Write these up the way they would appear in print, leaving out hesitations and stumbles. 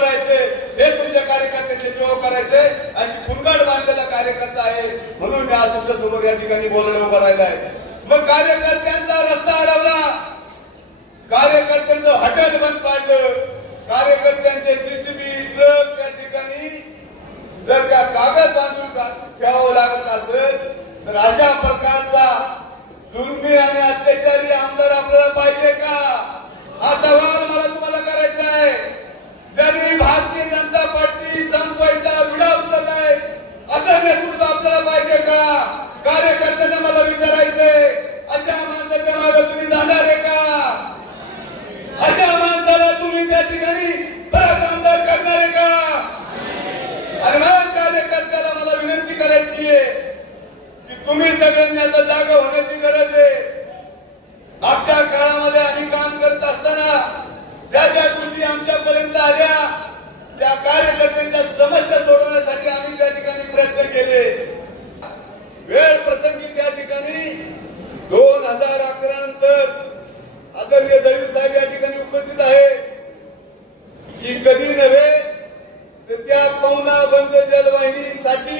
उभं राहायचे, हे तुमच्या कार्यकर्त्यांचे जीव करायचे अशी पुनगाड बांधलेला कार्यकर्ता आहे, म्हणून मी आज तुमच्या समोर या ठिकाणी बोलायला उभा राहिलाय। मग कार्यकर्त्यांचा रस्ता अडवला, कार्यकर्त्यांचं हॉटेल बंद पाडलं, कार्यकर्त्यांचे जेसीबी ट्रक त्या ठिकाणी जर का कागद बांधून ठेवावं लागत असेल तर अशा प्रकारचा जुलमी आणि अत्याचारी आमदार आपल्याला पाहिजे का? हा सवाल मला तुम्हाला करायचा आहे। ज्यांनी भारतीय जनता पार्टी संपवायचा विडा उचललाय असं नेतृत्व आपल्याला पाहिजे का? कार्यकर्त्यांना मला विचारायचंय, अशा माणसाच्या मागे तुम्ही जाणार आहे का? अशा माणसाला तुम्ही त्या ठिकाणी परत आमदार करणार आहे का? आणि मग कार्यकर्त्याला मला विनंती करायची आहे की तुम्ही सगळ्यांनी आता जागा होण्याची गरज आहे। मागच्या काळामध्ये आम्ही काम करत असताना ज्या ज्या गोष्टी आमच्यापर्यंत आल्या त्या कार्यकर्त्यांच्या समस्या सोडवण्यासाठी आम्ही त्या ठिकाणी प्रयत्न केले। वेळ प्रसंगी त्या ठिकाणी 2011 नंतर आदरणीय दळवी साहेब या ठिकाणी उपस्थित आहे की कधी नव्हे तर त्या पवना बंद जलवाहिनीसाठी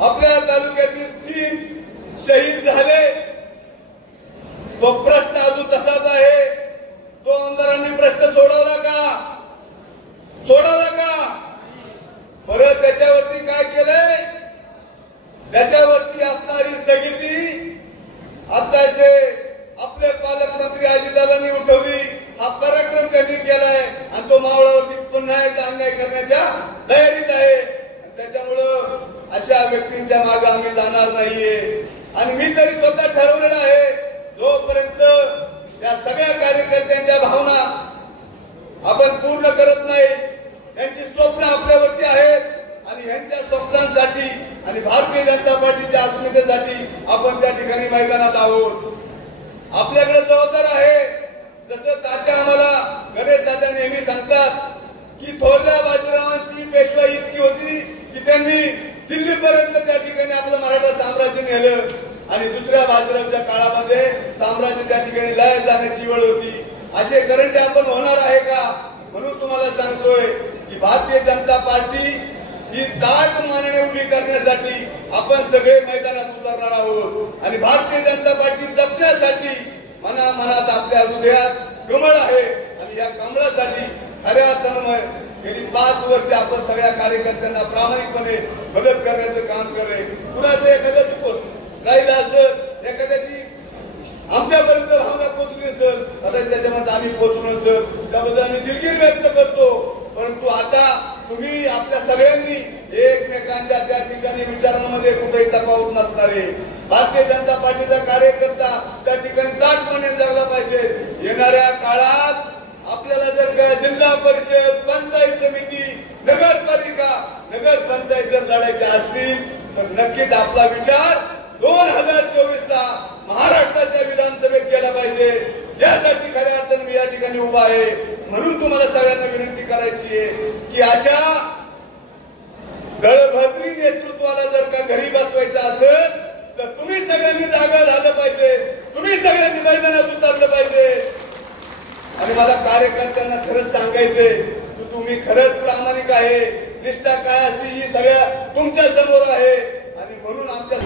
आपल्या तालुक्यातील 3 शहीद झाले। तो प्रश्न अजून तसाच आहे। तो आमदारांनी प्रश्न सोडवला का? सोडवला का? परत त्याच्यावरती काय केलंय? त्याच्यावरती असणारी स्थगिती आताचे आपले पालकमंत्री अजितदादांनी उठवली। हा पराक्रम त्यांनी केलाय आणि तो मावळावरती पुन्हा एकदा अन्याय करण्याच्या तयारीत आहे। त्याच्यामुळं अशा व्यक्तींच्या मागे आम्ही जाणार नाहीये। आणि मी तरी स्वतः ठरवलेलं आहे, जोपर्यंत या सगळ्या कार्यकर्त्यांच्या भावना आपण पूर्ण करत नाही, यांची स्वप्न आपल्यावरती आहेत आणि यांच्या स्वप्नांसाठी आणि भारतीय जनता पार्टीच्या अस्मितेसाठी आपण त्या ठिकाणी मैदानात आहोत। आपल्याकडे जबाबदार आहे। जसं तात्या आम्हाला गणेश तात्या नेहमी सांगतात की थोरल्या बाजीरावांची पेशवाई इतकी होती की त्यांनी दिल्लीपर्यंत त्या ठिकाणी आपलं मराठा साम्राज्य नेलं आणि दुसऱ्या बाजीरावच्या काळामध्ये साम्राज्य त्या ठिकाणी लय जाण्याची वेळ होती। असे करंटे आपण होणार आहे का? म्हणून तुम्हाला सांगतोय की भारतीय जनता पार्टी ही ताट मानणे उभी करण्यासाठी आपण सगळे मैदानात उतरणार आहोत आणि भारतीय जनता पार्टी जपण्यासाठी मनात आपल्या हृदयात कमळ आहे आणि या कमळासाठी खऱ्या अर्थानं गेली 5 वर्ष आपण सगळ्या कार्यकर्त्यांना प्रामाणिकपणे मदत करण्याचं काम करणे। कुणाचं एखाद्या चुकून काही असं एखाद्याची आमच्यापर्यंत भावना पोहोचली असेल कदाचित त्याच्यामध्ये आम्ही पोहोचलो नसेल, त्याबद्दल आम्ही दिलगिरी व्यक्त करतो। परंतु आता तुम्ही आपल्या सगळ्यांनी एकमेकांच्या त्या ठिकाणी विचारांमध्ये कुठेही तफावत नसणार आहे। भारतीय जनता पार्टीचा कार्यकर्ता त्या ठिकाणी ताटपणे जगला पाहिजे। येणाऱ्या काळात आपल्याला जर का जिल्हा परिषद, पंचायत समिती, नगरपालिका, नगरपंचायत जर लढायचे असतील तर नक्कीच आपला विचार 2024 ला महाराष्ट्राच्या विधानसभेत गेला पाहिजे। यासाठी खऱ्या अर्थाने मी या ठिकाणी उभा आहे। म्हणून तुम्हाला सगळ्यांना विनंती करायची आहे की अशा दळभद्री नेतृत्वाला जर का घरी बसवायचं असेल तर तुम्ही सगळ्यांनी जागा झालं पाहिजे, तुम्ही सगळ्यांनी मैदानात उतरलं पाहिजे। आणि मला कार्यकर्त्यांना खरंच सांगायचंय की तुम्ही खरंच प्रामाणिक आहे, निष्ठा काय असते ही सगळ्या तुमच्या समोर आहे आणि म्हणून आमच्या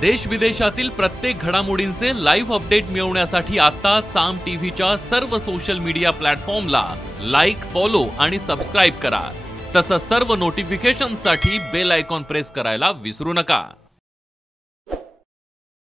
देश विदेशातील प्रत्येक घडामोडींचे लाईव्ह अपडेट मिळवण्यासाठी आता साम टीव्हीच्या सर्व सोशल मीडिया प्लॅटफॉर्मला लाईक, फॉलो आणि सबस्क्राईब करा। तसंच सर्व नोटिफिकेशनसाठी बेल आयकॉन प्रेस करायला विसरू नका।